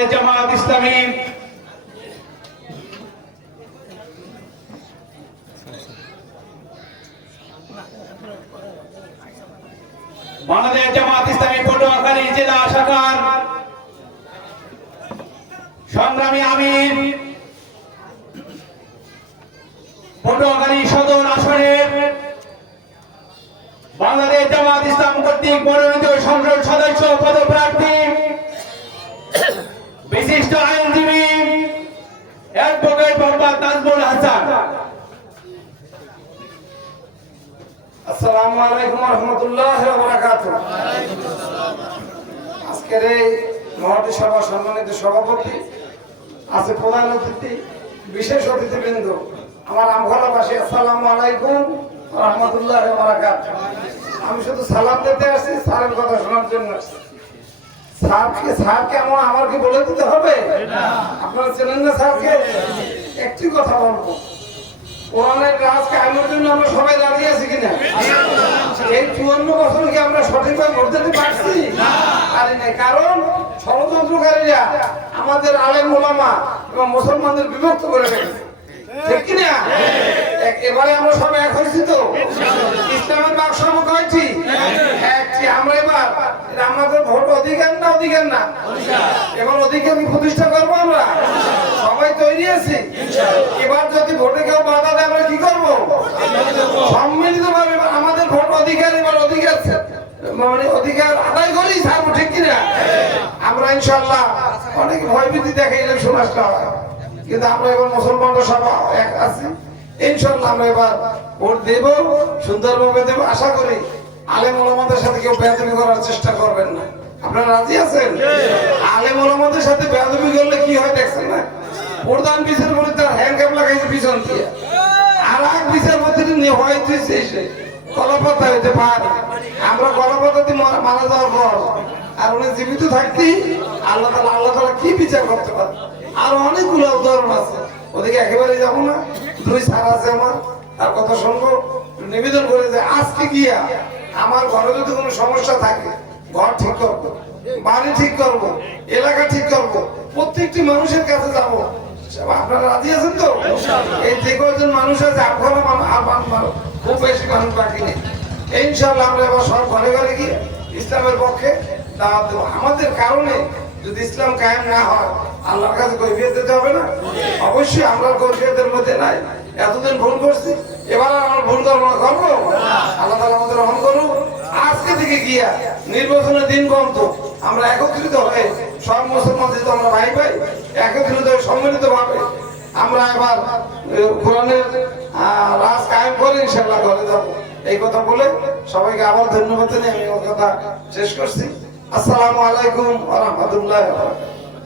বাংলাদেশ জামাত ইসলামী পটুয়াখালী জেলা শাখার সংগ্রামী আমির, পটুয়াখালী সদর আসনের বাংলাদেশ জামাত ইসলাম কর্তৃক মনোনীত সংসদ সদস্য পদপ্রার্থী বিশিষ্ট আইনজীবী অ্যাডভোকেট মোহাম্মদ নাজমুল হাসান। আসসালামু আলাইকুম ওয়া রাহমাতুল্লাহি ওয়া বারাকাতুহু। আজকের এই মহতী সভা সম্মানিত সভাপতি আছে, প্রধান অতিথি, বিশেষ অতিথিবৃন্দ, আমার আমখলাবাসী, আসসালামু আলাইকুম ওয়া রাহমাতুল্লাহি ওয়া বারাকাতুহু। আমি শুধু সালাম দিতে আসছি, স্যারের কথা শোনার জন্য আসছি। স্যারকে আমার কি বলে দিতে হবে? আপনারা চেনেন না স্যারকে? একটি কথা বলবো, কোরআনের রাজ কায়েমের জন্য আমরা সবাই রাজি আছি কিনা? এই 54 বছর কি আমরা সঠিকভাবে ভোট দিতে পারছি? পারি নাই, কারণ ষড়যন্ত্রকারীরা আমাদের আলেম ওলামা এবং মুসলমানদের বিভক্ত করে রেখেছে, ঠিক কিনা? এবারে আমরা সব এক হয়েছি তো? ইসলামের বাক্সম কয়টি? একটি। আমরা এবার আমাদের ভোট অধিকার না এবার অধিকার প্রতিষ্ঠা করবো। আমরা সবাই তৈরি আছি। এবার যদি ভোটে কেউ বাধা দেয় আমরা কি করবো? সম্মিলিত ভাবে আমাদের ভোট অধিকার, এবার অধিকার মানে অধিকার আদায় করেই থাকবো, ঠিক কিনা? আমরা ইনশাল্লাহ অনেক ভয়ভীতি দেখে ইলেকশন আসতে হয়, কিন্তু আমরা এবার মুসলমানরা সব এক আছি। ইনশাল্লাহ আমরা এবার ভোট দেব, সুন্দরভাবে দেব। আশা করি আলেম ওলামাদের সাথে কেউ বেয়াদবি করার চেষ্টা করবেন না। আপনারা রাজি আছেন? আলেম ওলামাদের সাথে বেয়াদবি করলে কি হয় দেখছেন না? প্রধান বিচারপতি তার হ্যান্ডকাপ লাগাইছে পিছন দিয়ে, আর এক বিচারপতি হয়তো এসে কলাপাতা হইতে পারে। আমরা কলাপাতা দিয়ে মারা যাওয়ার পর আর উনি জীবিত থাকতে আল্লাহ তাআলা কি বিচার করতে পারে? আর অনেকগুলো উদাহরণ আছে, ওদিকে একেবারে যাবো না। 2 স্যার আছে আমার, তার কথা শুনবো। নিবেদন করে যে আজকে গিয়া আমার ঘরে যদি কোনো সমস্যা থাকে, ঘর ঠিক করবো, বাড়ি ঠিক করবো, এলাকা ঠিক করবো, প্রত্যেকটি মানুষের কাছে যাবো। আপনারা রাজি আছেন তো? এই যে কয়েকজন মানুষ আছে, খুব বেশি মানুষ বাকি নেই। ইনশাআল্লাহ আমরা এবার সব ঘরে ঘরে গিয়ে ইসলামের পক্ষে দাওয়াত দেবো। আমাদের কারণে যদি ইসলাম কায়েম না হয়, আল্লাহর কাছে কৈফিয়ত দিতে হবে না? অবশ্যই আমরা কৈফিয়তের মধ্যে নাই। এতদিন ভুল করছি, এবার আমরা ভুল করবো না, করবো? আল্লাহ তাআলা আমাদের রহম করুক। আজকে থেকে গিয়া নির্বাচনের দিন পর্যন্ত আমরা একত্রিত হয়ে সব মুসলমান, যেহেতু আমরা ভাই ভাই, একত্রিত হয়ে সম্মিলিত ভাবে আমরা এবার কোরআনের রাজ কায়েম করে ইনশাআল্লাহ ঘরে যাবো। এই কথা বলে সবাইকে আবার ধন্যবাদ জানিয়ে আমি ওর কথা শেষ করছি। আসসালামু আলাইকুম ওয়া রাহমাতুল্লাহি ওয়া বারাকাতুহু।